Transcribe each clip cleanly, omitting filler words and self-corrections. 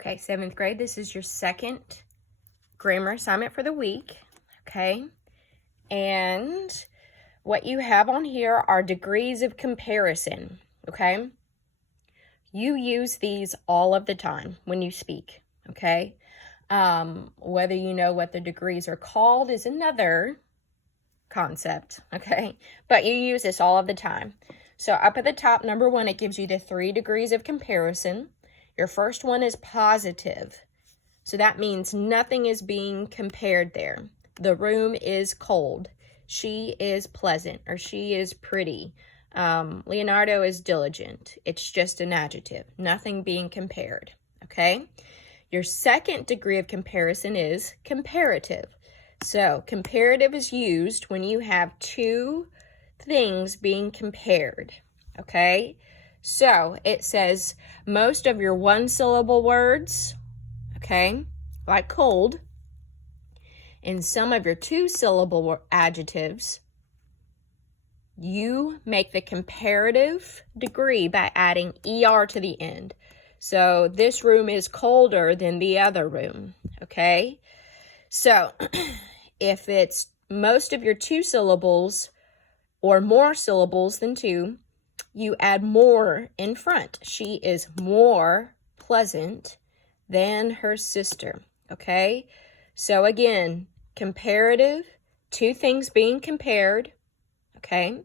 Okay, 7th grade, this is your second grammar assignment for the week, okay? And what you have on here are degrees of comparison, okay? You use these all of the time when you speak, okay? Whether you know what the degrees are called is another concept, okay? But you use this all of the time. So up at the top, number 1, it gives you the 3 degrees of comparison. Your first one is positive. So that means nothing is being compared there. The room is cold. She is pleasant, or she is pretty. Leonardo is diligent. It's just an adjective. Nothing being compared, okay? Your second degree of comparison is comparative. So comparative is used when you have 2 things being compared, okay? So it says most of your 1-syllable words, okay, like cold, and some of your 2-syllable adjectives, you make the comparative degree by adding ER to the end. So this room is colder than the other room, okay? So if it's most of your 2 syllables or more syllables than 2, you add more in front. She is more pleasant than her sister, okay? So again, comparative, 2 things being compared, okay?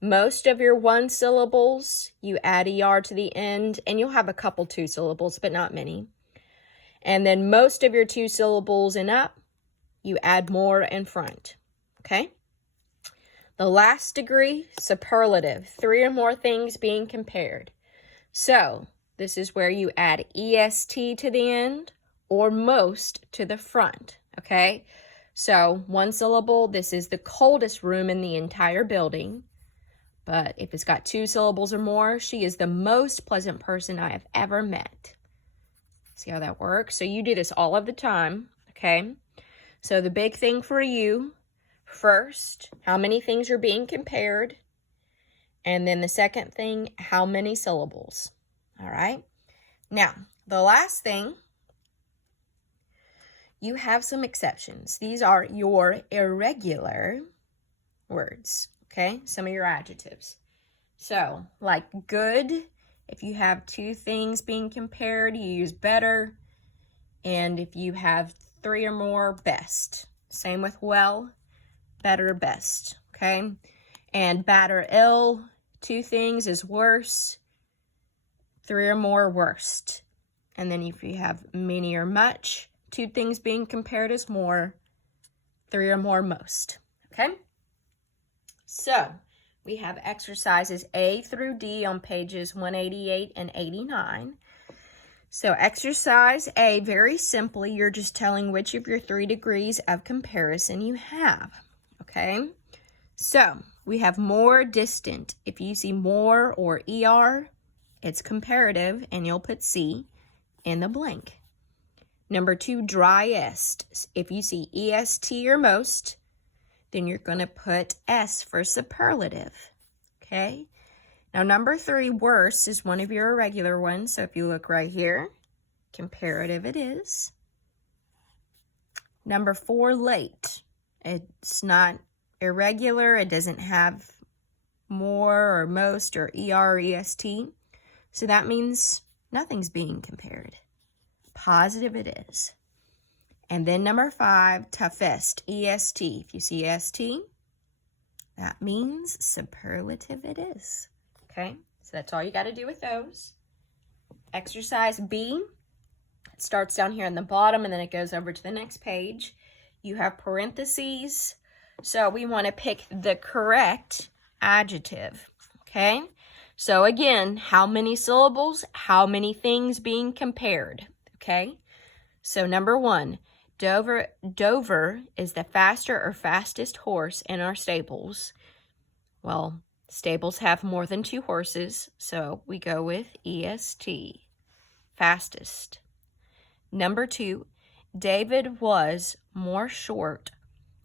Most of your 1 syllables, you add ER to the end, and you'll have a couple 2 syllables, but not many. And then most of your 2 syllables and up, you add more in front, okay? The last degree, superlative, 3 or more things being compared. So this is where you add EST to the end or most to the front, okay? So 1 syllable, this is the coldest room in the entire building. But if it's got 2 syllables or more, she is the most pleasant person I have ever met. See how that works? So you do this all of the time, okay? So the big thing for you, first, how many things are being compared? And then the second thing, how many syllables? All right? Now, the last thing, you have some exceptions. These are your irregular words, okay? Some of your adjectives. So, like good, if you have 2 things being compared, you use better. And if you have 3 or more, best. Same with well, better, best, okay? And bad or ill, 2 things is worse. 3 or more, worst. And then if you have many or much, 2 things being compared is more. 3 or more, most, okay? So we have exercises A through D on pages 188 and 89. So exercise A, very simply, you're just telling which of your 3 degrees of comparison you have, okay? So we have more, distant. If you see more or ER, it's comparative, and you'll put C in the blank. Number 2, driest. If you see EST or most, then you're going to put S for superlative, okay? Now, number 3, worse, is one of your irregular ones. So if you look right here, comparative it is. Number 4, late. It's not irregular. It doesn't have more or most or ER or EST. So that means nothing's being compared. Positive it is. And then number 5, toughest, EST. If you see ST, that means superlative it is. Okay, so that's all you got to do with those. Exercise B, it starts down here on the bottom and then it goes over to the next page. You have parentheses, so we want to pick the correct adjective, okay? So again, how many syllables, how many things being compared, okay? So number 1, Dover is the faster or fastest horse in our stables. Well, stables have more than 2 horses, so we go with EST, fastest. Number 2, David was more short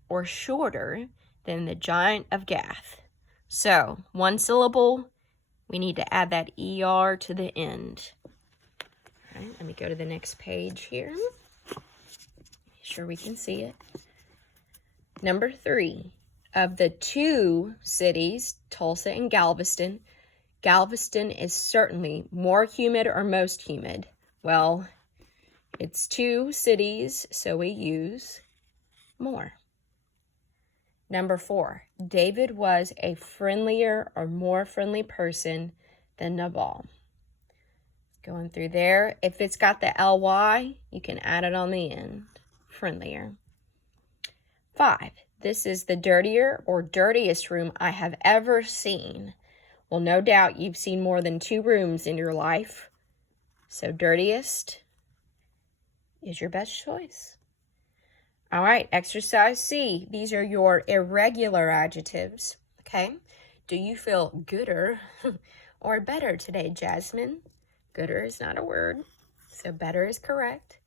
or shorter than the giant of Gath. So 1 syllable, we need to add that ER to the end. Okay, let me go to the next page here. Make sure we can see it. Number 3, of the 2 cities, Tulsa and Galveston, Galveston is certainly more humid or most humid. Well, it's 2 cities, so we use more. Number 4, David was a friendlier or more friendly person than Nabal. Going through there, if it's got the ly, you can add it on the end. Friendlier. 5, this is the dirtier or dirtiest room I have ever seen. Well, no doubt you've seen more than 2 rooms in your life. So dirtiest is your best choice. All right, exercise C. These are your irregular adjectives, okay? Do you feel gooder or better today, Jasmine? Gooder is not a word, so better is correct.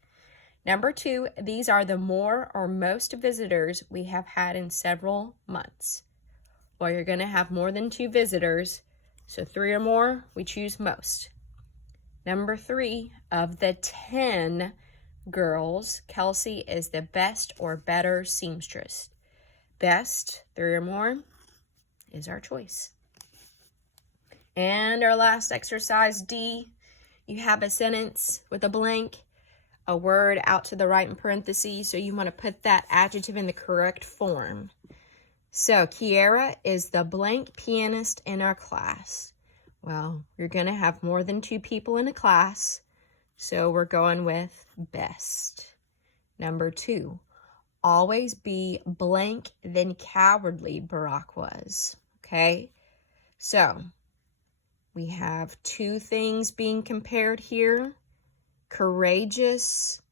Number 2, these are the more or most visitors we have had in several months. Well, you're going to have more than 2 visitors, so 3 or more, we choose most. Number 3, of the 10 girls, Kelsey is the best or better seamstress. Best, 3 or more, is our choice. And our last exercise, D, you have a sentence with a blank, a word out to the right in parentheses, so you want to put that adjective in the correct form. So, Kiara is the blank pianist in our class. Well, you're going to have more than 2 people in a class, so we're going with best. Number 2, always be blank than cowardly Barack was. Okay, so we have 2 things being compared here. Courageous,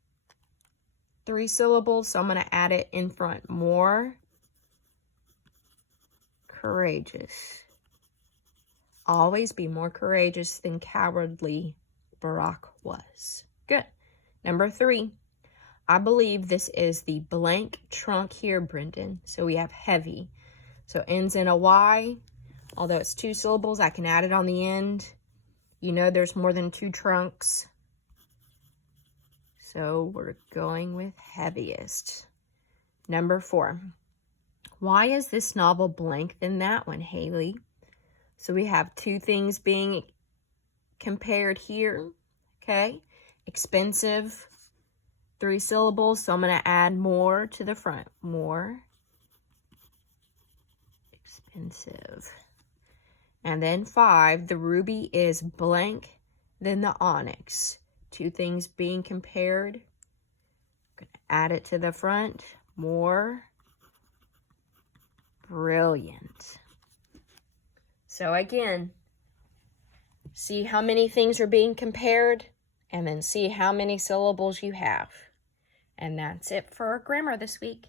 3 syllables, so I'm going to add it in front. More courageous. Always be more courageous than cowardly Barack was. Good. Number 3, I believe this is the blank trunk here, Brendan. So we have heavy. So ends in a Y. Although it's 2 syllables, I can add it on the end. You know there's more than 2 trunks. So we're going with heaviest. Number 4, why is this novel blank than that one, Haley? So we have 2 things being compared here, okay? Expensive, 3 syllables, so I'm going to add more to the front. More expensive. And then 5, the ruby is blank than the onyx. 2 things being compared. I'm going to add it to the front. More brilliant. So again, see how many things are being compared, and then see how many syllables you have. And that's it for our grammar this week.